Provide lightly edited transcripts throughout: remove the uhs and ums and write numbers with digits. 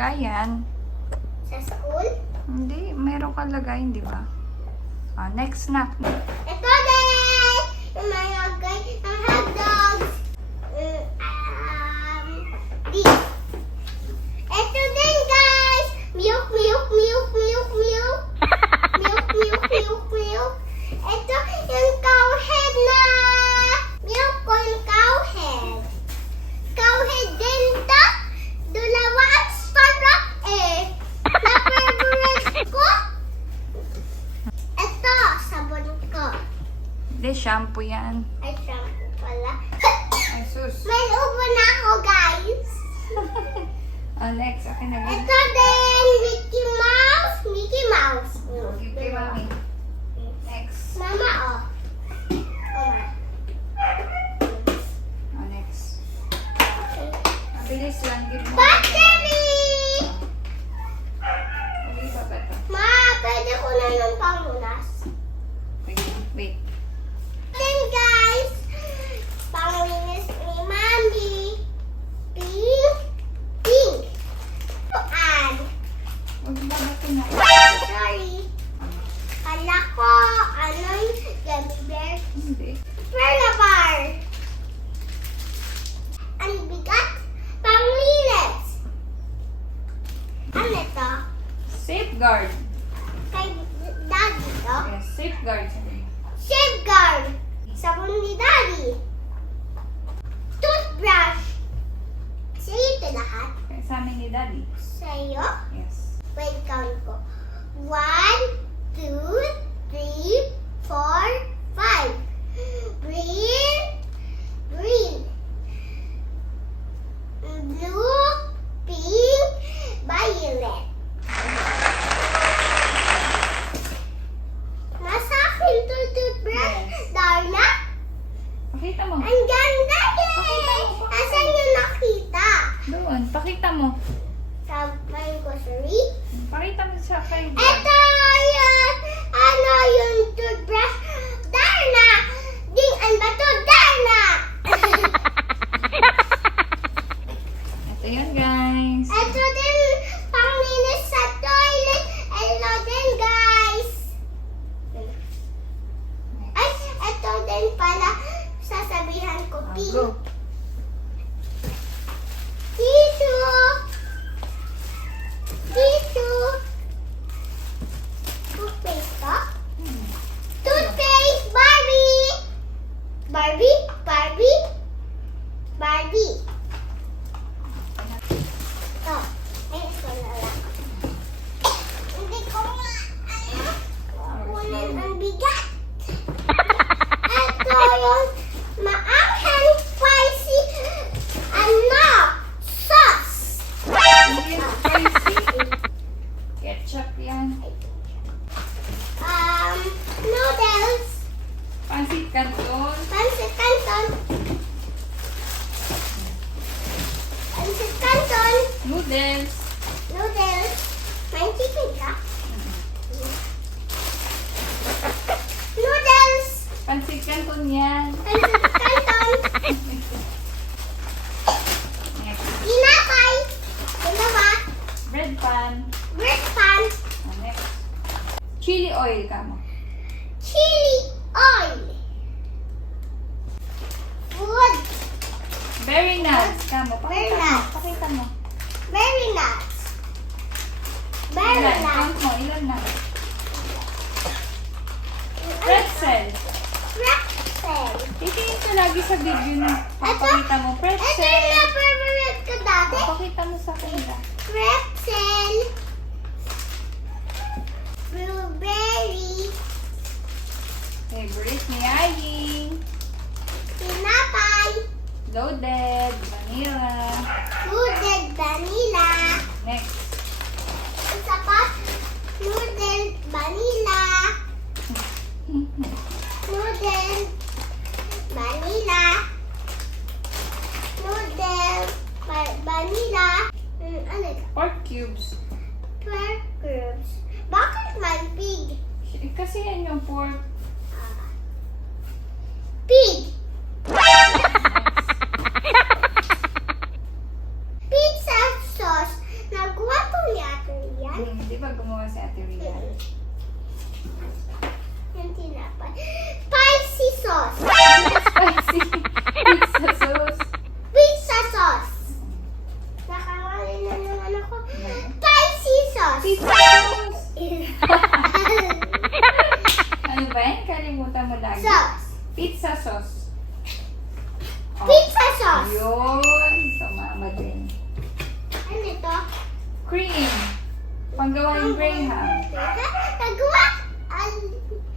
lagayan. Sa school? Hindi, meron kang lagayan, di ba? Next snack. Ito din! Yung mga lagay ng hotdogs. This. Ito din, guys! Milk, milk, milk, milk, milk. Milk, milk, milk, milk. Ito yung cowhead na. Milk ko yung cowhead. Cowhead din to. Dalawa ang sarap eh. Na-favorite ko. Ito, sabon ko. Hindi, shampoo yan. Ay, shampoo pala. Ay, sus. May ubo na ako, guys. Next, okay na. Ito din, Mickey Mouse. Mickey Mouse. Give kay Mami. Next. Mama, oh. Mama. Next. Mabilis lang. Give mo. Battery! Okay, ba ito? Ma, pwede ko na yung pangunas. Wait. Then, guys, panglinis ni Mami. Pink. Pink. Tuan. Huwag ba ito na? Sorry. Kala ko, ano yung gummy bear? Hindi. Perla bar. Ang bigat. Panglinis. Ano ito? Safeguard. Kay Daddy to? Yes, safeguard. Safeguard. Sabon ni Daddy. Toothbrush. Sa'yo ito lahat? Okay, sa amin ni Daddy. Sa'yo? Yes. Wait, count ko. 1, 2, 3, 4, 5. Green. Green. Blue. Pink. Violet. Nasa akin to toothbrush. Yes. Darna? Pakita mo. Ang ganda eh! Asan yung nakita? Doon. Pakita mo. Sa my grocery? Pakita mo sa kay Ito yun! Ano yung toothbrush? Darna! Ding, ba to? Darna! Ito yun, guys. Ito din, panglinis sa toilet. Ito din, guys. Ay, ito din pala. Sasabihan ko, pink. Go. Tissue. Tissue. Toothpaste to? Toothpaste, Barbie. Barbie, Barbie, Barbie. Ito. Ay, ito na lang. Hindi ko nga, kunin ang bigat. Ito yung maanghang spicy, sauce. Hindi yan spicy. Ketchup yan. Noodles. Pansit canton. Pancit canton. Pancit canton. Noodles. Noodles. May chicken ka? Noodles. Pansit canton yan. Pancit canton. Next. Tinapay. Dalawa. Bread pan. Bread pan. Next. Chili oil ka mo. Chili oil. Wood. Berry nuts ka mo. Berry Pakita mo. nuts. Pakita mo. Berry nuts. Berry Ilan? nuts. Count mo. Ilan na? Pretzel. Pretzel. Titingin ka lagi sa video na. Papakita mo. Ito Pretzel. yung na-favorite ko dati. Papakita mo sa kanila. Pretzel. Blueberry. Favorite ni Aying. Tinapay. Loaded. Vanilla. Loaded vanilla. Next. Isa pa. Loaded vanilla. Loaded vanilla. Loaded vanilla. Ano ito? Pork cubes. Pork cubes. Bakit may pig? Kasi yan yung pork. Pig. Pizza sauce. Nagawa Di ba gumawa si Ate Rian? Yung tinapay. Spicy sauce. Spicy pizza sauce. Pizza sauce. Nakamali na naman ako. Spicy sauce. Pizza sauce. Ano ba yan? Kalimutan mo lagi. Sauce. Pizza sauce. Oh. Pizza sauce. Yun. Sumama din. Ano ito? Cream. Panggawa yung graham. Nagawa.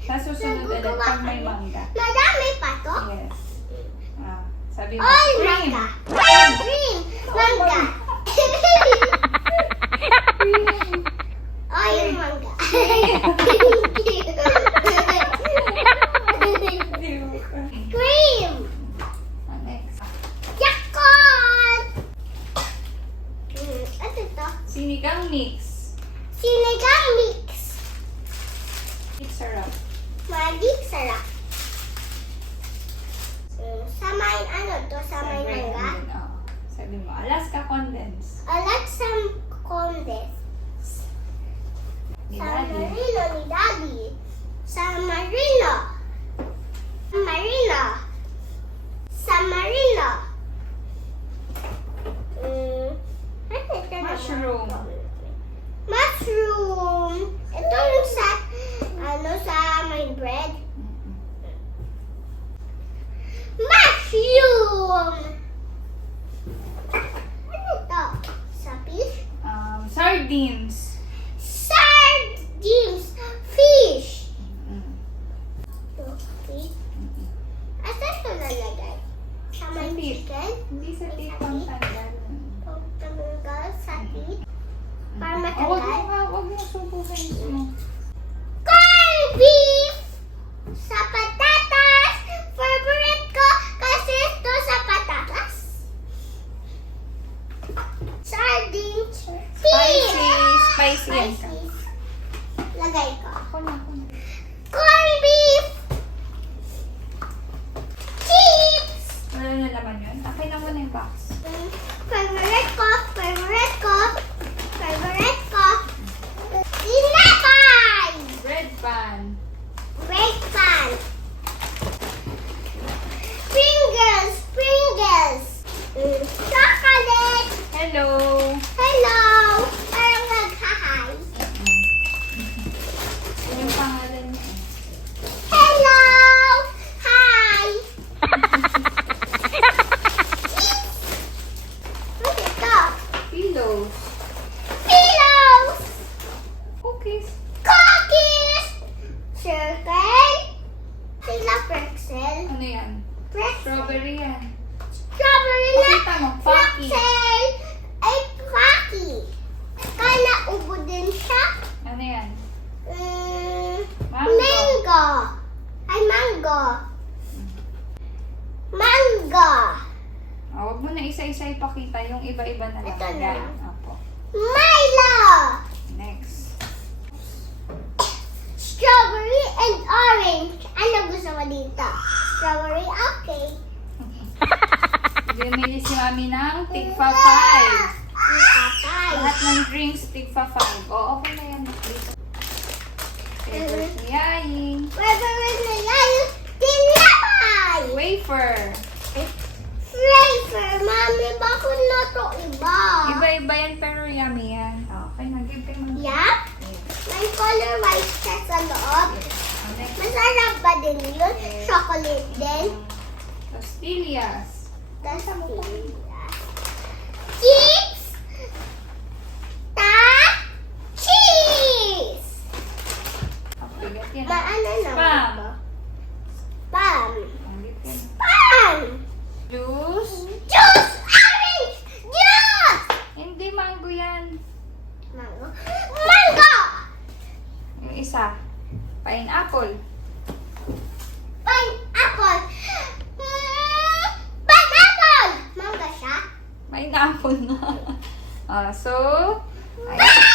Sa susunod ulit pag may mangga. Madami pa to? Yes. Sabi mo, All cream. manga. Cream. Manga. Oh, yung manga. Cream. Next. Yakult. Ano ito? Sinigang mix. Sinigang mix. It's sarap. Magic sarap. Samayin ano to? Samayin mangga? Sabi mo, Alaska condense. I like some condense. Ni San Daddy. Marino ni Daddy. San Marino. Marino. San Marino. Ano ito naman? Mushroom. Mushroom. Ito yung sa, sa my bread. Mushroom. Ano ito? Sa fish? Sardines. Sardines. Fish. Mm. Fish. Asan ito nalagay? Sa my Sa teeth. chicken? Hindi sa teeth pang tanggal. Pagtanggal sa teeth? Para Huwag matanggal? mo subukan mo. Corn beef! Sa patatas! Favorite ko kasi ito sa patatas. Sardines. Fish! Spicy yan ka. Spicy. Lagay ko. Ako na. Corn beef! Chips! Wala na naman yun. Akin na muna yung box. Favorite ko! Favorite ko! Favorite ko! Tinapay! Bread pan. Bread pan! Pringles! Pringles! Chocolate! Hello. Hello! Parang nag-hi. Yung pangalan niya. Hello! Hi! Ano ito? Pillows. Pillows! Cookies. Cookies! Circle! Sila pretzel. Ano yan? Pretzel. Strawberry yan. Strawberry na Pakita mo. Pocky. pretzel. Ay, Pocky. Kala ubo din siya. Ano yan? Mango. Mango. Ay, mango. Mango. Huwag mo na isa-isa ipakita. Yung iba-iba na lang. Ito na Yan. lang. Opo. Milo. Next. Strawberry and orange. Ano gusto mo dito? Strawberry, okay. Bumili si Mami ng tigpa 5. Patay. Lahat ng drinks tigpa 5. O, okay na yan. Dito. Favorite ni Yayin. Favorite na yan yung tinapay. Wafer. Flavor. Mami, bakit na to iba? Iba-iba yan pero yummy yan. Okay na. Give kay Mami. Yeah? Yes. May color white siya sa loob. Next. Masarap ba din yun? Chocolate din. Tostillas. Chips! Cheese! Bigat yan. Maano naman Spam. ba? Spam. Ang bigat yan. Spam! Juice. Juice! Orange! Juice! Hindi mango yan. Mango. Mango! Yung isa. Pineapple. Pineapple! Pineapple! Mangga siya? Pineapple na. So, ayan. Ah!